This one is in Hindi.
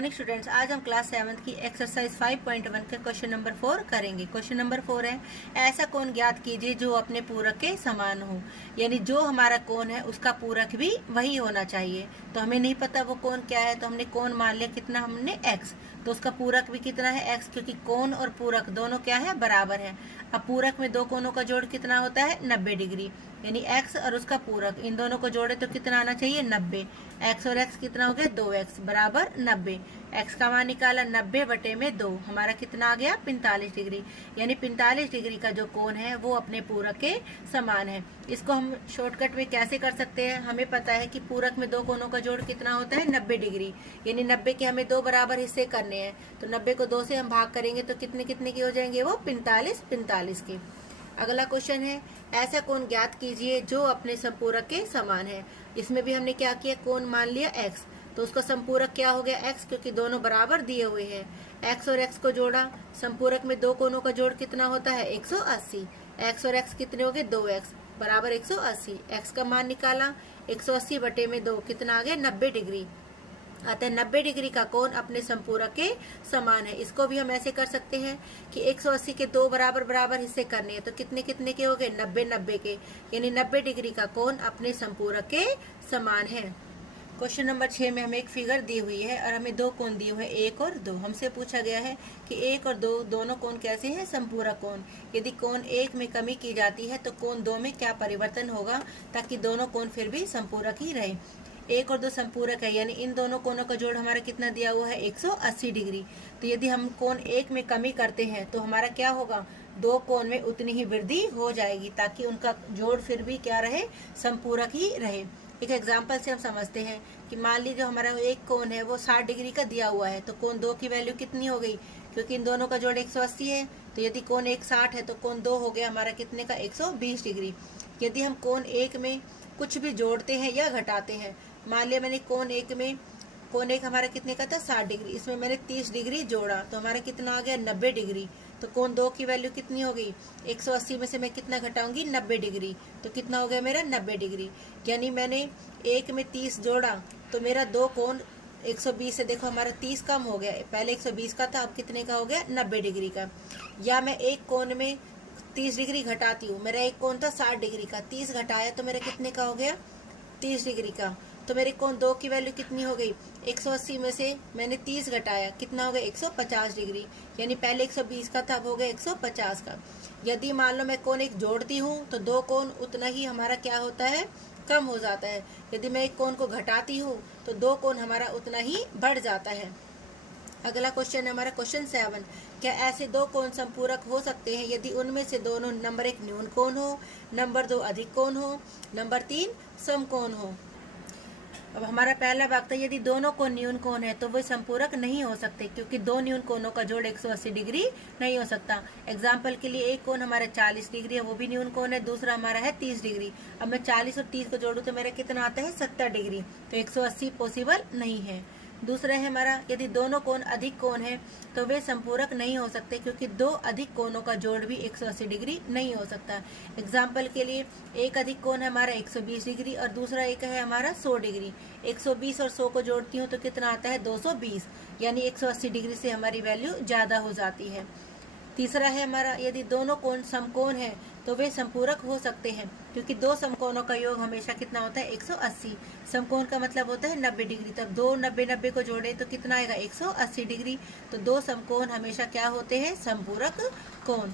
मॉर्निंग स्टूडेंट्स, आज हम क्लास 7 की एक्सरसाइज 5.1 के क्वेश्चन नंबर 4 करेंगे। क्वेश्चन नंबर 4 है, ऐसा कोण ज्ञात कीजिए जो अपने पूरक के समान हो। यानी जो हमारा कोण है उसका पूरक भी वही होना चाहिए। तो हमें नहीं पता वो कोण क्या है, तो हमने कोण मान लिया कितना, हमने x, तो उसका पूरक भी कितना है x, क्योंकि कोण और पूरक दोनों क्या है, बराबर है। अब पूरक में दो कोणों का जोड़ कितना होता है, 90 डिग्री। यानी x और उसका पूरक इन दोनों को जोड़े तो कितना आना चाहिए, 90। x और x कितना हो गया, 2x बराबर 90। x का मान निकाला, 90 बटे में 2, हमारा कितना आ गया, 45 डिग्री। यानी 45 डिग्री का जो कोण है वो अपने पूरक के समान है। इसको हम शॉर्टकट में कैसे कर सकते हैं, हमें पता है कि पूरक में दो कोणों का जोड़ कितना होता है, 90 डिग्री। यानी 90 के हमें दो बराबर हिस्से करने हैं, तो 90 को 2 से हम भाग करेंगे तो कितने कितने के हो जाएंगे, वो 45 के। अगला क्वेश्चन है, ऐसा कोण ज्ञात कीजिए जो अपने संपूरक के समान है। इसमें भी हमने क्या किया, कोण मान लिया x, तो उसका संपूरक क्या हो गया x, क्योंकि दोनों बराबर दिए हुए हैं। x और x को जोड़ा, संपूरक में दो कोणों का जोड़ कितना होता है, 180। x और x कितने हो गए, 2x बराबर 180। x का मान निकाला, 180 बटे में 2 कितना आ गया, 90 डिग्री। अतः 90 डिग्री का कोण अपने संपूरक के समान है। इसको भी हम ऐसे कर सकते हैं कि 180 के दो बराबर बराबर हिस्से करने हैं, तो कितने कितने के हो गए, 90 के। यानी 90 डिग्री का कोण अपने संपूरक के समान है। क्वेश्चन नंबर 6 में हमें एक फिगर दी हुई है और हमें दो कोण दिए हुए हैं, 1 और 2। हमसे पूछा गया है कि 1 और 2 दोनों कोण कैसे हैं, संपूरक कोण। यदि कोण 1 में कमी की जाती है तो कोण 2 में क्या परिवर्तन होगा, ताकि दोनों कोण फिर भी संपूरक ही रहे। 1 और 2 संपूरक है, यानी इन दोनों कोणों का जोड़ हमारा कितना दिया हुआ है, 180 डिग्री। तो यदि हम कोण 1 में कमी करते हैं तो हमारा क्या होगा, दो कोण में उतनी ही वृद्धि हो जाएगी, ताकि उनका जोड़ फिर भी क्या रहे, संपूरक ही रहे। एक एग्जाम्पल से हम समझते हैं कि मान लीजिए हमारा एक कोण है वो 60 डिग्री का दिया हुआ है, तो कोण 2 की वैल्यू कितनी हो गई, क्योंकि इन दोनों का जोड़ 180 है। तो यदि कोण 1 60 है तो कोण 2 हो गया हमारा कितने का, 120 डिग्री। यदि हम कोण 1 में कुछ भी जोड़ते हैं या घटाते हैं, मान लिया मैंने कोण 1 हमारा कितने का था, 60 डिग्री, इसमें मैंने 30 डिग्री जोड़ा तो हमारा कितना आ गया, 90 डिग्री। तो कोण 2 की वैल्यू कितनी हो गई, 180 में से मैं कितना घटाऊंगी, 90 डिग्री, तो कितना हो गया मेरा, 90 डिग्री। यानी मैंने 1 में 30 जोड़ा तो मेरा दो कोण 120 से, देखो हमारा 30 कम हो गया, पहले 120 का था, अब कितने का हो गया, 90 डिग्री का। या मैं एक कोण में 30 डिग्री घटाती हूँ, मेरा एक कोण था 60 डिग्री का, 30 घटाया तो मेरा कितने का हो गया, 30 डिग्री का। तो मेरे कोण 2 की वैल्यू कितनी हो गई, 180 में से मैंने 30 घटाया, कितना हो गया, 150 डिग्री। यानी पहले 120 का था, अब हो गया 150 का। यदि मान लो मैं कोण 1 जोड़ती हूँ तो दो कोण उतना ही हमारा क्या होता है, कम हो जाता है। यदि मैं एक कोण को घटाती हूँ तो दो कोण हमारा उतना ही बढ़ जाता है। अगला क्वेश्चन है हमारा क्वेश्चन 7, क्या ऐसे दो कोण संपूरक हो सकते हैं यदि उनमें से दोनों, नंबर 1 न्यून कोण हो, नंबर 2 अधिक कोण हो, नंबर 3 समकोण हो। अब हमारा पहला वाक्य, यदि दोनों कोण न्यून कोण है तो वे संपूरक नहीं हो सकते, क्योंकि दो न्यून कोणों का जोड़ 180 डिग्री नहीं हो सकता। एग्जाम्पल के लिए एक कोण हमारा 40 डिग्री है, वो भी न्यून कोण है, दूसरा हमारा है 30 डिग्री। अब मैं 40 और 30 को जोड़ूं तो मेरा कितना आता है, 70 डिग्री। तो 180 पॉसिबल नहीं है। दूसरा है हमारा, यदि दोनों कोण अधिक कोण है तो वे संपूरक नहीं हो सकते, क्योंकि दो अधिक कोणों का जोड़ भी 180 डिग्री नहीं हो सकता। एग्जाम्पल के लिए एक अधिक कोण है हमारा 120 डिग्री और दूसरा एक है हमारा 100 डिग्री। 120 और 100 को जोड़ती हूँ तो कितना आता है, 220। यानी 180 डिग्री से हमारी वैल्यू ज़्यादा हो जाती है। तीसरा है हमारा, यदि दोनों कोण समकोण है तो वे संपूरक हो सकते हैं, क्योंकि दो समकोणों का योग हमेशा कितना होता है, 180। समकोण का मतलब होता है 90 डिग्री, तब दो 90 को जोड़े तो कितना आएगा, 180 डिग्री। तो दो समकोण हमेशा क्या होते हैं, संपूरक कोण।